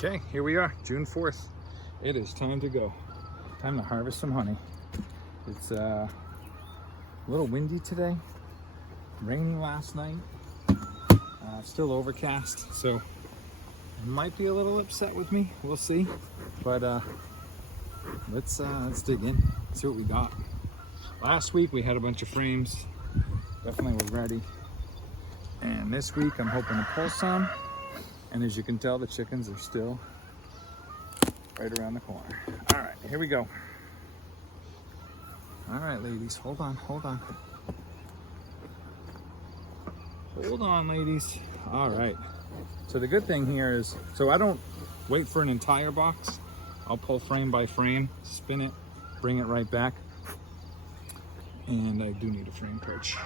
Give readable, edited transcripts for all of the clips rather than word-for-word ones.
Okay, here we are, June 4th. It is time to go. Time to harvest some honey. It's a little windy today, raining last night, still overcast, so it might be a little upset with me, we'll see. But let's dig in, see what we got. Last week we had a bunch of frames, definitely were ready. And this week I'm hoping to pull some. And as you can tell, the chickens are still right around the corner. All right, here we go. All right, ladies, hold on. Hold on, ladies. All right. So the good thing here is, so I don't wait for an entire box. I'll pull frame by frame, spin it, bring it right back. And I do need a frame perch.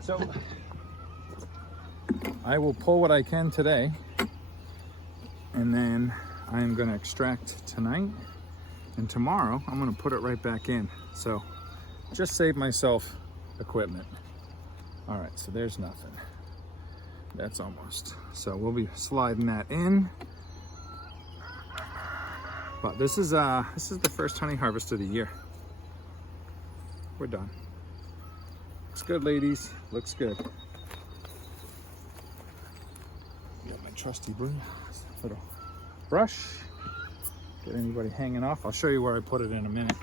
So I will pull what I can today, and then I'm going to extract tonight, and tomorrow I'm going to put it right back in. So just save myself equipment. All right, so there's nothing. That's almost. So we'll be sliding that in. But this is the first honey harvest of the year. We're done. Looks good, ladies. Looks good. Got my trusty little brush. Get anybody hanging off. I'll show you where I put it in a minute.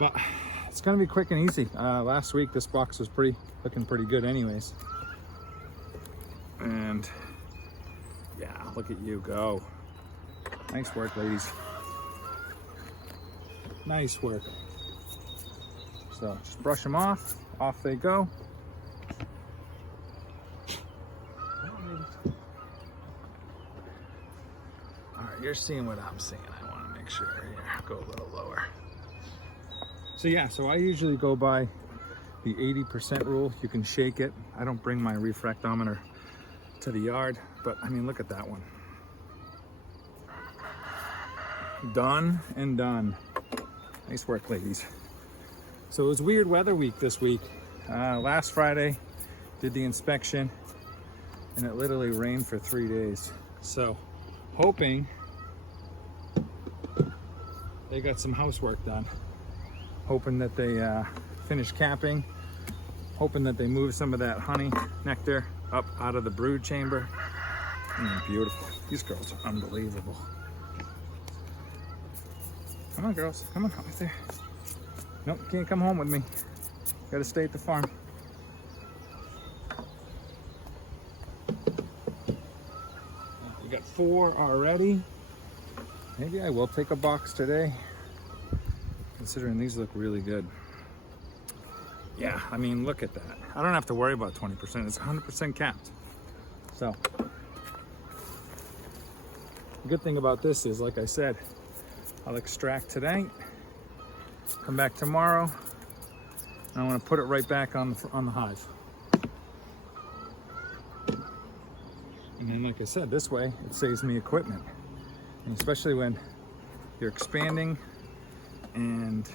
But it's gonna be quick and easy. Last week this box was looking pretty good anyways. And yeah, look at you go. Nice work, ladies. Nice work. So just brush them off they go. You're seeing what I'm seeing. I want to make sure here, go a little lower. So yeah, so I usually go by the 80% rule. You can shake it. I don't bring my refractometer to the yard, but I mean, look at that one. Done and done. Nice work, ladies. So it was weird weather week this week. Last Friday, did the inspection, and it literally rained for 3 days. So hoping they got some housework done. Hoping that they finish capping. Hoping that they move some of that honey nectar up out of the brood chamber. Beautiful. These girls are unbelievable. Come on, girls. Come on, right there. Nope, can't come home with me. Gotta stay at the farm. We got 4 already. Maybe I will take a box today, considering these look really good. Yeah, I mean, look at that. I don't have to worry about 20%. It's 100% capped. So the good thing about this is, like I said, I'll extract today, come back tomorrow, and I want to put it right back on the hive. And then, like I said, this way it saves me equipment. And especially when you're expanding, and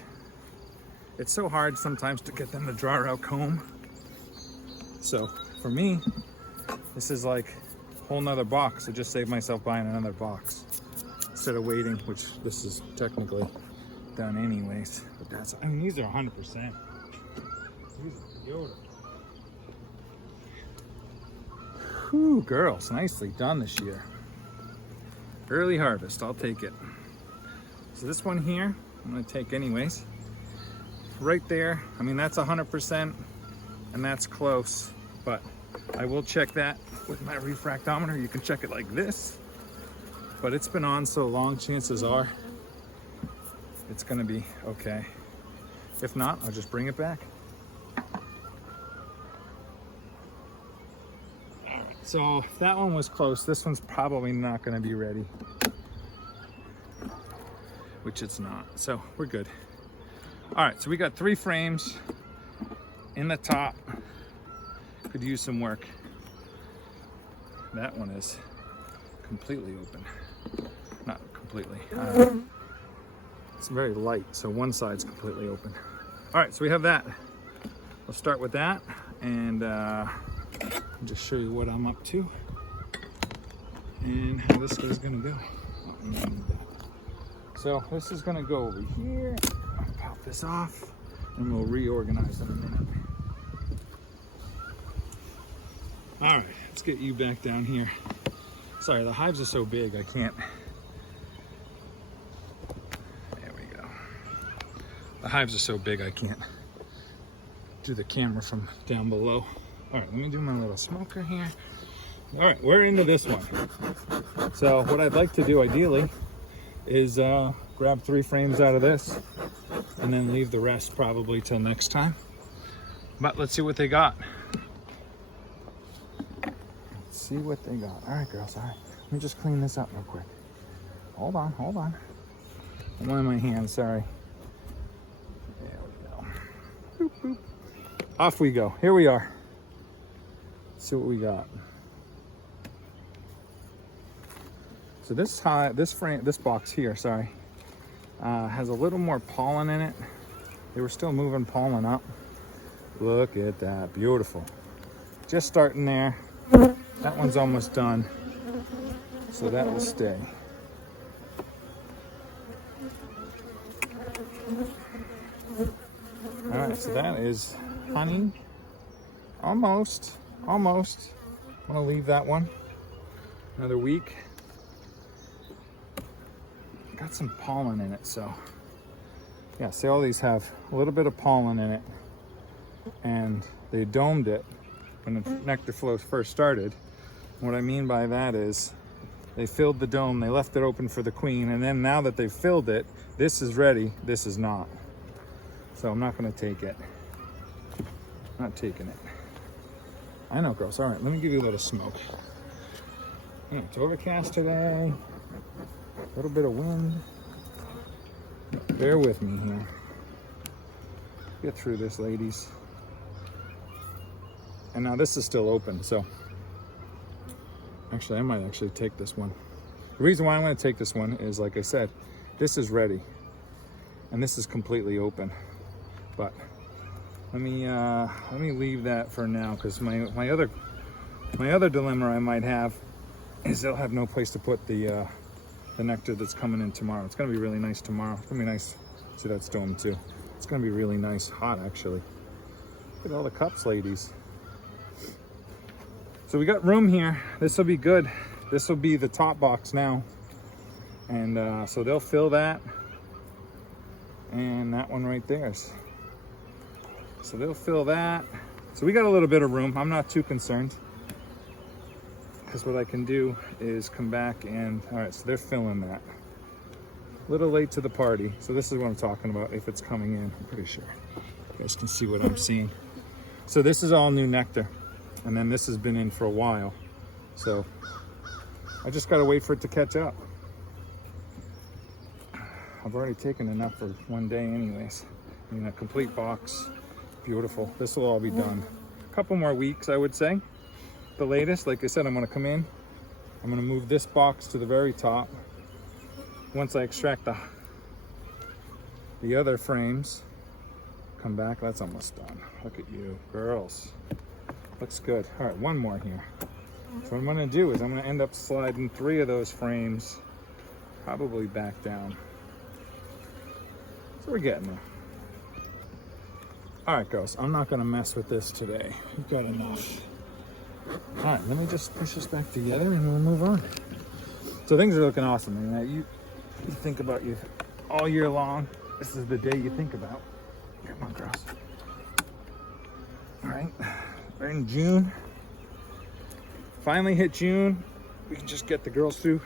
it's so hard sometimes to get them to draw out comb. So for me, this is like a whole nother box. I just saved myself buying another box instead of waiting, which this is technically done anyways. But that's, I mean, these are 100%. These are beautiful. Whew, girls, nicely done this year. Early harvest, I'll take it. So this one here, I'm gonna take anyways. Right there, I mean, that's 100%, and that's close, but I will check that with my refractometer. You can check it like this, but it's been on so long, chances are it's gonna be okay. If not, I'll just bring it back. So if that one was close, this one's probably not going to be ready, which it's not. So we're good. All right, so we got 3 frames in the top. Could use some work. That one is completely open. Not completely. It's very light, so one side's completely open. All right, so we have that. We'll start with that, and I'll just show you what I'm up to and how this is gonna go. So this is gonna go over here. I'll pop this off and we'll reorganize in a minute. All right, let's get you back down here. Sorry, the hives are so big, I can't. There we go. The hives are so big, I can't do the camera from down below. All right, let me do my little smoker here. All right, we're into this one. So what I'd like to do ideally is grab 3 frames out of this and then leave the rest probably till next time. But let's see what they got. Let's see what they got. All right, girls, all right. Let me just clean this up real quick. Hold on, hold on. One in my hand, sorry. There we go. Boop, boop. Off we go. Here we are. Let's see what we got. So this box here, sorry, has a little more pollen in it. They were still moving pollen up. Look at that, beautiful. Just starting there. That one's almost done, so that will stay. All right, so that is honey. Almost. I'm gonna leave that one another week. Got some pollen in it, so yeah, see, all these have a little bit of pollen in it, and they domed it when the nectar flow first started. What I mean by that is they filled the dome, they left it open for the queen, and then now that they've filled it, this is ready, this is not. So I'm not gonna take it. Not taking it. I know, girls. All right, let me give you a little smoke. It's overcast today. A little bit of wind. Bear with me here. Get through this, ladies. And now this is still open, so actually I might actually take this one. The reason why I'm going to take this one is, like I said, this is ready and this is completely open. But let me leave that for now, because my other dilemma I might have is they'll have no place to put the nectar that's coming in tomorrow. It's gonna be really nice tomorrow. It's gonna be nice. See, that's dome too. It's gonna be really nice, hot actually. Look at all the cups, ladies. So we got room here. This will be good. This will be the top box now, and so they'll fill that, and that one right there. So they'll fill that. So we got a little bit of room. I'm not too concerned, because what I can do is come back and, all right, so they're filling that. A little late to the party. So this is what I'm talking about, if it's coming in. I'm pretty sure you guys can see what I'm seeing. So this is all new nectar, and then this has been in for a while. So I just gotta wait for it to catch up. I've already taken enough for one day anyways. I mean, a complete box. Beautiful. This will all be done. A couple more weeks, I would say. The latest. Like I said, I'm going to come in. I'm going to move this box to the very top. Once I extract the other frames, come back. That's almost done. Look at you, girls. Looks good. All right, one more here. So what I'm going to do is I'm going to end up sliding 3 of those frames probably back down. So we're getting there. All right, girls, I'm not gonna mess with this today. We've got enough. All right, let me just push this back together and we'll move on. So things are looking awesome. I mean, you think about you all year long. This is the day you think about. Come on, girls. All right, we're in June. Finally hit June. We can just get the girls through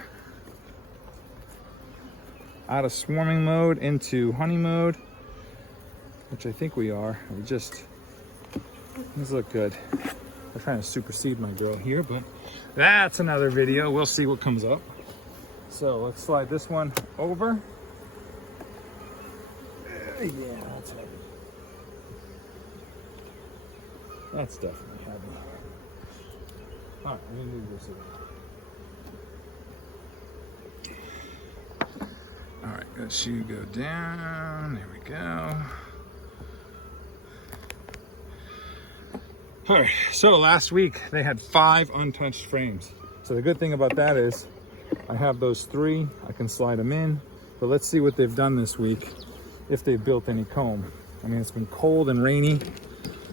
out of swarming mode into honey mode, which I think we are. These look good. I'm trying to supersede my girl here, but that's another video. We'll see what comes up. So let's slide this one over. Yeah, that's heavy. That's definitely heavy. All right, let me move this over. All right, let's you go down. There we go. All right, so last week they had 5 untouched frames. So the good thing about that is I have those 3, I can slide them in, but let's see what they've done this week, if they've built any comb. I mean, it's been cold and rainy,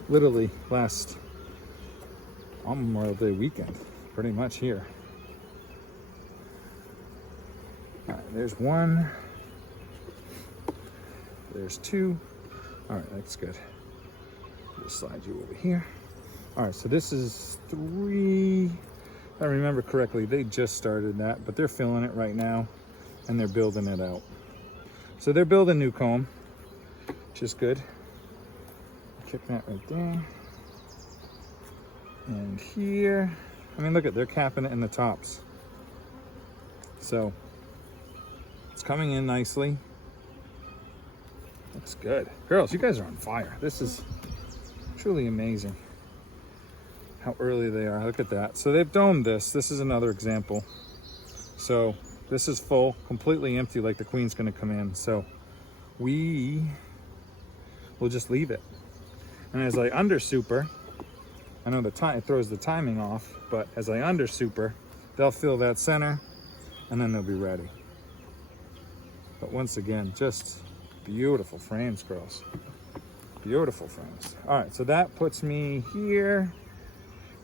literally last Memorial Day weekend, pretty much here. All right, there's 1, there's 2. All right, that's good. Just slide you over here. All right, so this is 3. If I remember correctly, they just started that, but they're filling it right now and they're building it out. So they're building new comb, which is good. Kick that right there. And here, I mean, look at, they're capping it in the tops. So it's coming in nicely. Looks good. Girls, you guys are on fire. This is truly amazing how early they are. Look at that. So they've domed this. This is another example. So this is full, completely empty, like the queen's gonna come in. So we will just leave it. And as I under super, I know the time it throws the timing off, but as I under super, they'll fill that center and then they'll be ready. But once again, just beautiful frames, girls. Beautiful frames. All right, so that puts me here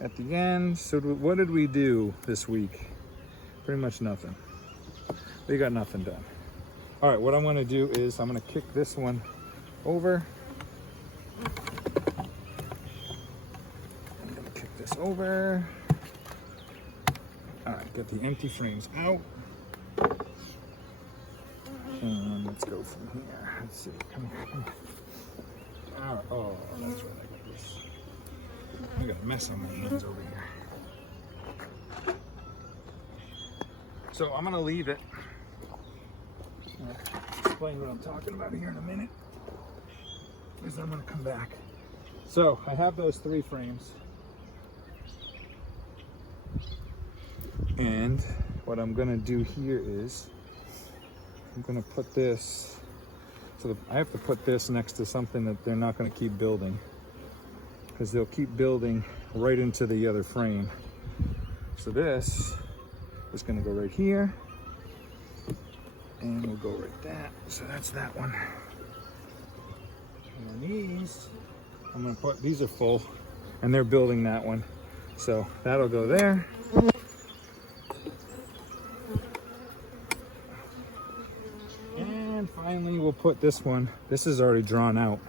at the end. So what did we do this week? Pretty much nothing. We got nothing done. All right, what I'm gonna do is I'm gonna kick this one over. I'm gonna kick this over. All right, get the empty frames out. And let's go from here. Let's see, come here, come here. Oh, that's right, I got this. I got a mess on my hands over here. So I'm gonna leave it. I'll explain what I'm talking about here in a minute, because I'm gonna come back. So I have those 3 frames. And what I'm gonna do here is I'm gonna put this, so I have to put this next to something that they're not gonna keep building, because they'll keep building right into the other frame. So this is gonna go right here, and we'll go right that. So that's that one. And then these, I'm gonna put, these are full, and they're building that one. So that'll go there. And finally, we'll put this one. This is already drawn out.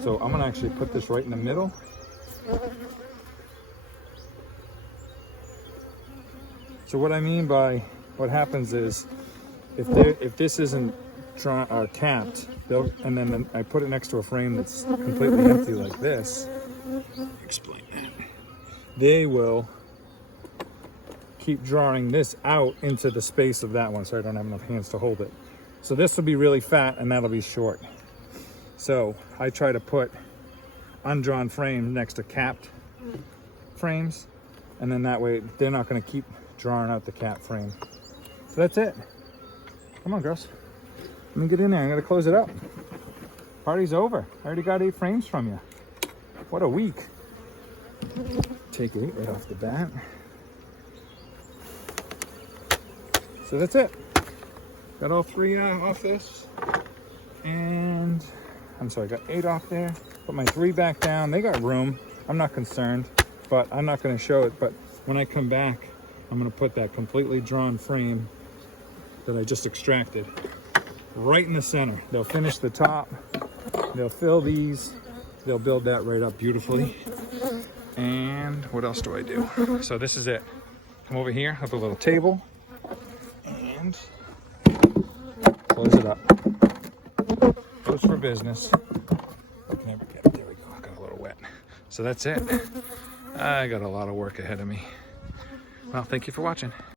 So I'm gonna actually put this right in the middle. So what I mean by what happens is, if this isn't drawn or capped, and then I put it next to a frame that's completely empty like this, explain that, they will keep drawing this out into the space of that one, so I don't have enough hands to hold it. So this will be really fat and that'll be short. So I try to put undrawn frame next to capped frames, and then that way they're not going to keep drawing out the cap frame. So that's it. Come on, girls. Let me get in there. I'm going to close it up. Party's over. I already got 8 frames from you. What a week. Take 8 right off the bat. So that's it. Got all 3 off this. And I'm sorry, got 8 off there. Put my 3 back down. They got room. I'm not concerned, but I'm not going to show it. But when I come back, I'm going to put that completely drawn frame that I just extracted right in the center. They'll finish the top. They'll fill these. They'll build that right up beautifully. And what else do I do? So this is it. Come over here, have a little table, and close it up. Close for business. Never get it. There we go. I got a little wet. So that's it. I got a lot of work ahead of me. Well, thank you for watching.